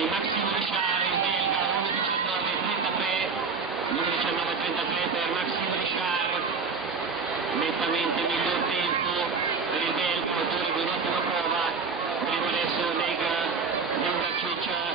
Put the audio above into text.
di Maxime Richard, il belga, 1.19.33 per Maxime Richard, nettamente miglior tempo per il belga, autore di un'ottima prova. Vedremo adesso Meg Jungacic